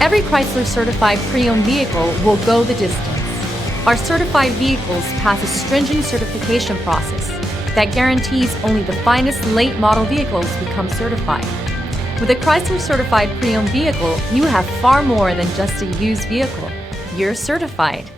Every Chrysler certified pre-owned vehicle will go the distance. Our certified vehicles pass a stringent certification process that guarantees only the finest late model vehicles become certified. With a Chrysler certified pre-owned vehicle, you have far more than just a used vehicle. You're certified.